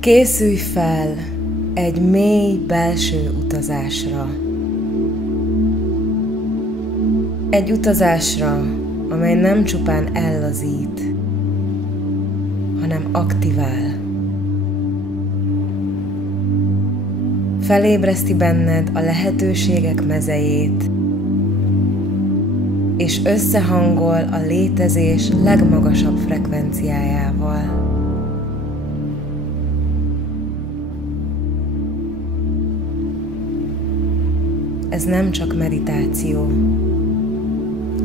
Készülj fel egy mély belső utazásra. Egy utazásra, amely nem csupán ellazít, hanem aktivál. Felébreszti benned a lehetőségek mezejét, és összehangol a létezés legmagasabb frekvenciájával. Ez nem csak meditáció,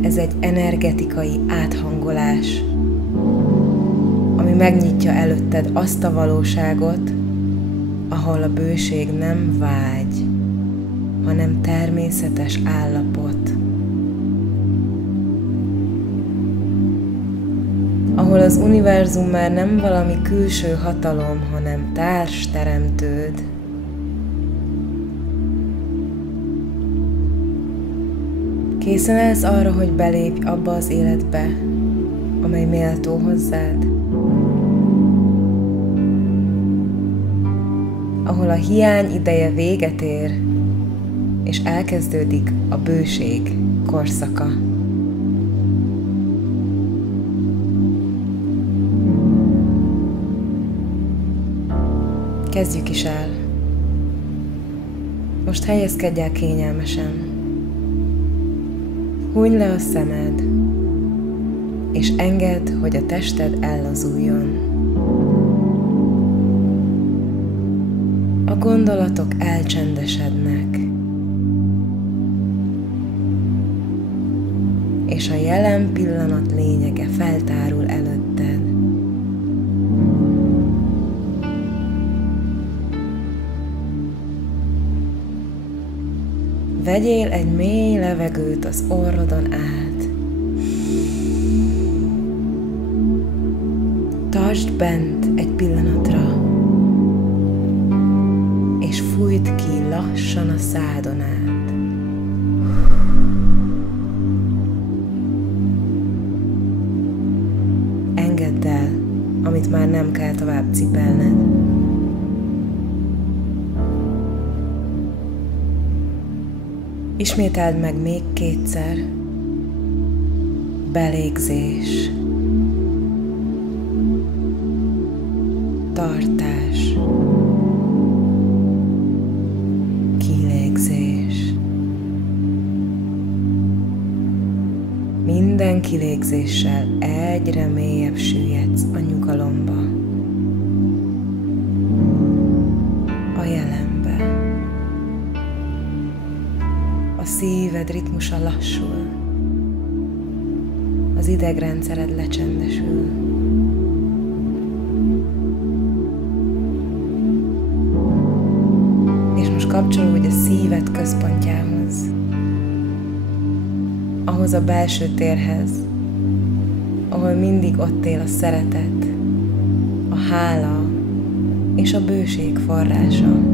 ez egy energetikai áthangolás, ami megnyitja előtted azt a valóságot, ahol a bőség nem vágy, hanem természetes állapot. Ahol az univerzum már nem valami külső hatalom, hanem társteremtőd. Készen állsz arra, hogy belépj abba az életbe, amely méltó hozzád? Ahol a hiány ideje véget ér, és elkezdődik a bőség korszaka. Kezdjük is el. Most helyezkedj el kényelmesen. Hunyd le a szemed, és engedd, hogy a tested ellazuljon. A gondolatok elcsendesednek, és a jelen pillanat lényege feltárul előtted. Vegyél egy mély levegőt az orrodon át. Tartsd bent egy pillanatra, és fújdd ki lassan a szádon át. Engedd el, amit már nem kell tovább cipelned. Ismételd meg még kétszer. Belégzés. Tartás. Kilégzés. Minden kilégzéssel egyre mélyebb süllyedsz a nyugalomba. A jelenbe. A szíved ritmusa lassul. Az idegrendszered lecsendesül. És most kapcsolódj a szíved központjához. Ahhoz a belső térhez, ahol mindig ott él a szeretet, a hála és a bőség forrása.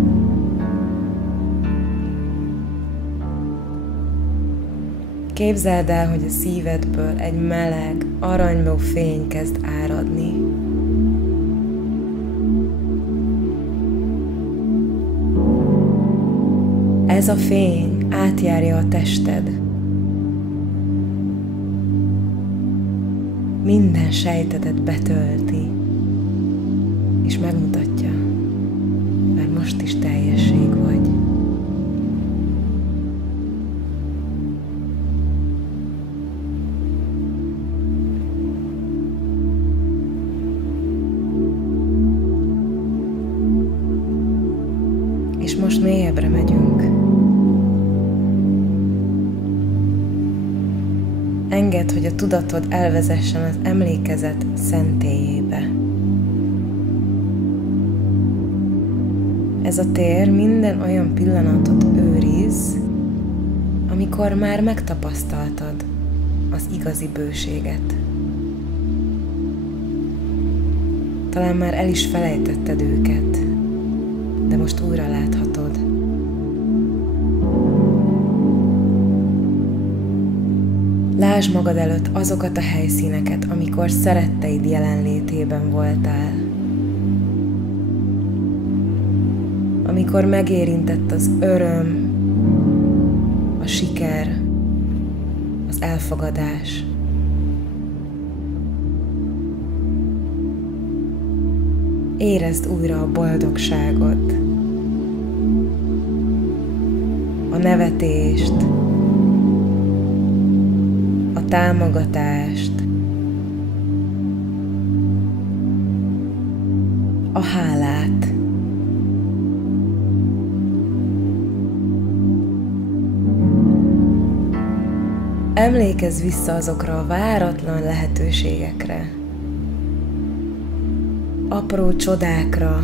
Képzeld el, hogy a szívedből egy meleg, aranyló fény kezd áradni. Ez a fény átjárja a tested. Minden sejtedet betölti, és megmutatja, mert most is teljesség vagy. És most mélyebbre megyünk. Engedd, hogy a tudatod elvezessen az emlékezet szentélyébe. Ez a tér minden olyan pillanatot őriz, amikor már megtapasztaltad az igazi bőséget. Talán már el is felejtetted őket, de most újra láthatod. Lásd magad előtt azokat a helyszíneket, amikor szeretteid jelenlétében voltál. amikor megérintett az öröm, a siker, az elfogadás. Érezd újra a boldogságot, a nevetést, a támogatást, a hálát. Emlékezz vissza azokra a váratlan lehetőségekre, apró csodákra,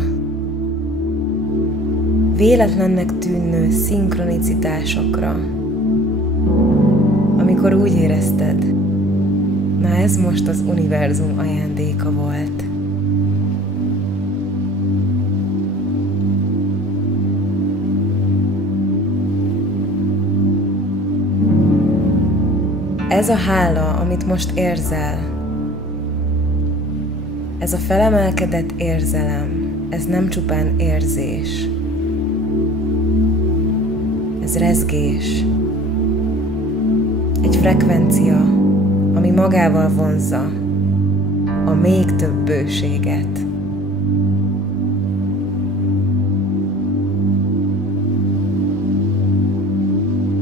véletlennek tűnő szinkronicitásokra, amikor úgy érezted, na ez most az univerzum ajándéka volt. Ez a hála, amit most érzel, ez a felemelkedett érzelem, ez nem csupán érzés, ez rezgés, egy frekvencia, ami magával vonzza a még több bőséget.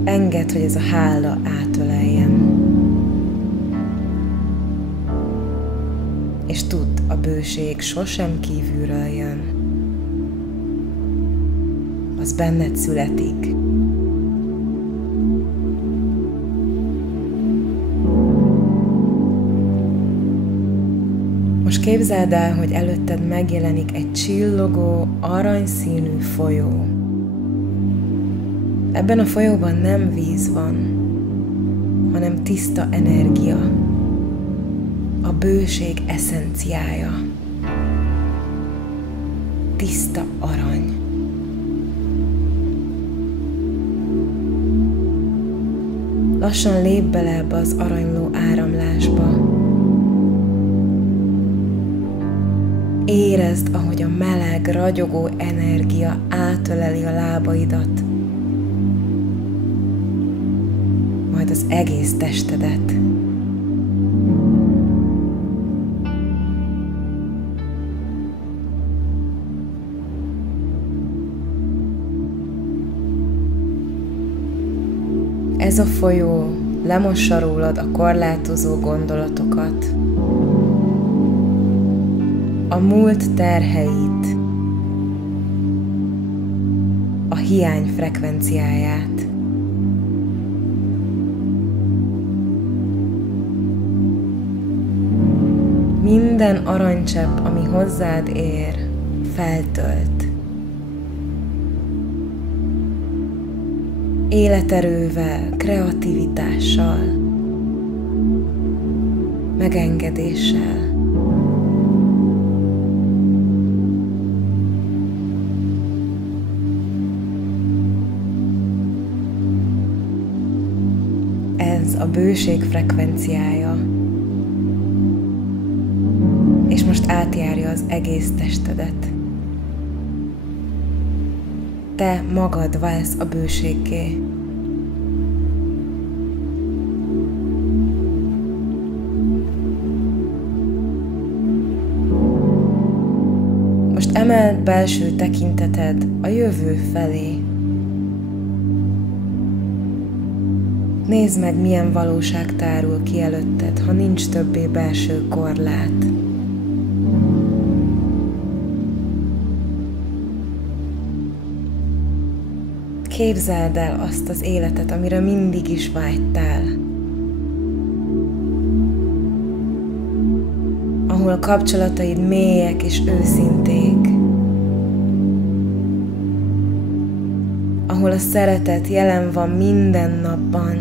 Engedd, hogy ez a hála átöleljen. És tudd, a bőség sosem kívülről jön. Az benned születik. Most képzeld el, hogy előtted megjelenik egy csillogó, aranyszínű folyó. Ebben a folyóban nem víz van, hanem tiszta energia, a bőség eszenciája, tiszta arany. Lassan lépj bele ebbe az aranyló áramlásba. Érezd, ahogy a meleg, ragyogó energia átöleli a lábaidat, majd az egész testedet. Ez a folyó lemossa rólad a korlátozó gondolatokat, a múlt terheit, a hiány frekvenciáját. Minden aranycsepp, ami hozzád ér, feltölt. Életerővel, kreativitással, megengedéssel. Ez a bőség frekvenciája, és most átjárja az egész testedet. Te magad válsz a bőséggé. Most emeld belső tekinteted a jövő felé. Nézd meg, milyen valóság tárul ki előtted, ha nincs többé belső korlát. Képzeld el azt az életet, amire mindig is vágytál. Ahol a kapcsolataid mélyek és őszinték. Ahol a szeretet jelen van minden napban.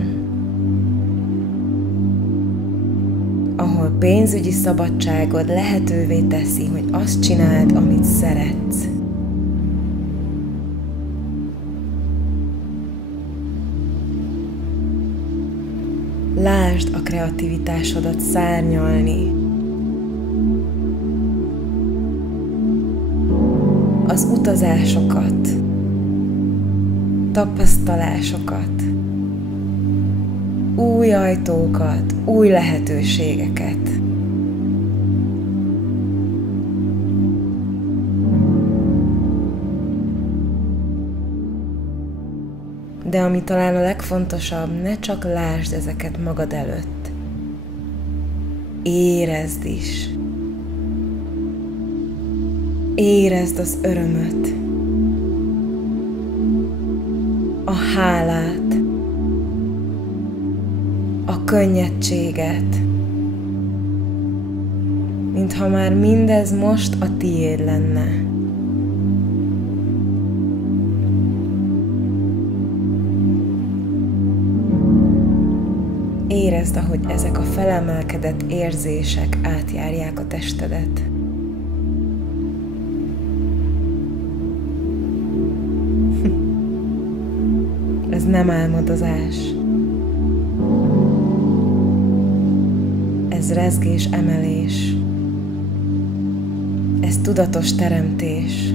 Ahol pénzügyi szabadságod lehetővé teszi, hogy azt csináld, amit szeretsz. Lásd a kreativitásodat szárnyalni. Az utazásokat, tapasztalásokat, új ajtókat, új lehetőségeket. De ami talán a legfontosabb, ne csak lásd ezeket magad előtt. Érezd is. Érezd az örömöt, a hálát, a könnyedséget, mintha már mindez most a tiéd lenne. Érezd, ahogy ezek a felemelkedett érzések átjárják a testedet. Ez nem álmodozás. Ez rezgés, emelés. Ez tudatos teremtés.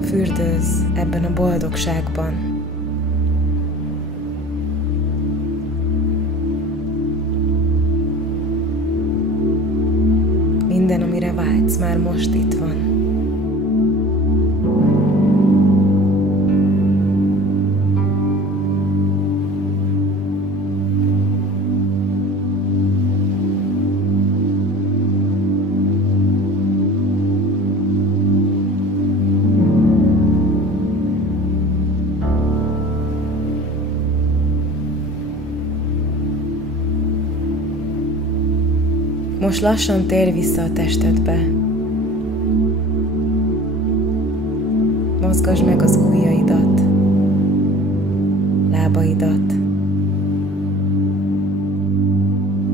Fürdőzz ebben a boldogságban. Minden, amire vágysz, már most itt van. Most lassan térj vissza a testedbe. Mozgasd meg az ujjaidat, lábaidat.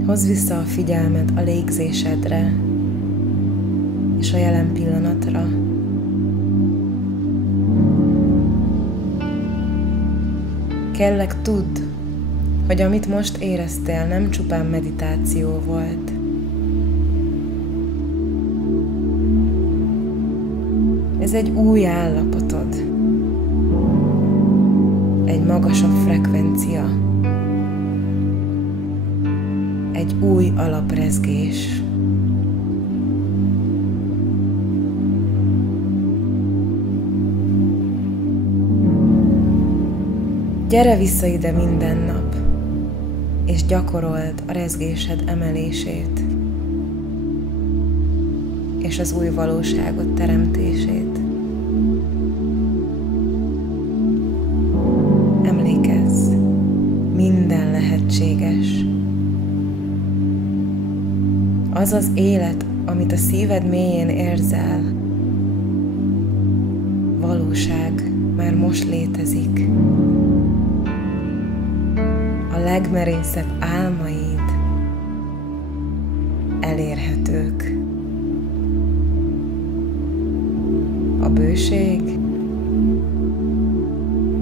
Hozd vissza a figyelmed a légzésedre és a jelen pillanatra. Kérlek, tudd, hogy amit most éreztél, nem csupán meditáció volt. Ez egy új állapotod, egy magasabb frekvencia, egy új alaprezgés. Gyere vissza ide minden nap, és gyakorold a rezgésed emelését, és az új valóságot teremtését. Emlékezz, minden lehetséges. Az az élet, amit a szíved mélyén érzel, valóság már most létezik. A legmerészebb álmaid elérhetők. A bőség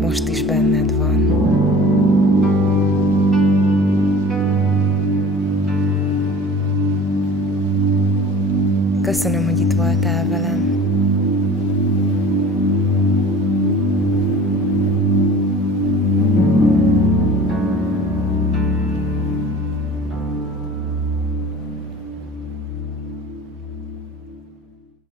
most is benned van. Köszönöm, hogy itt voltál velem.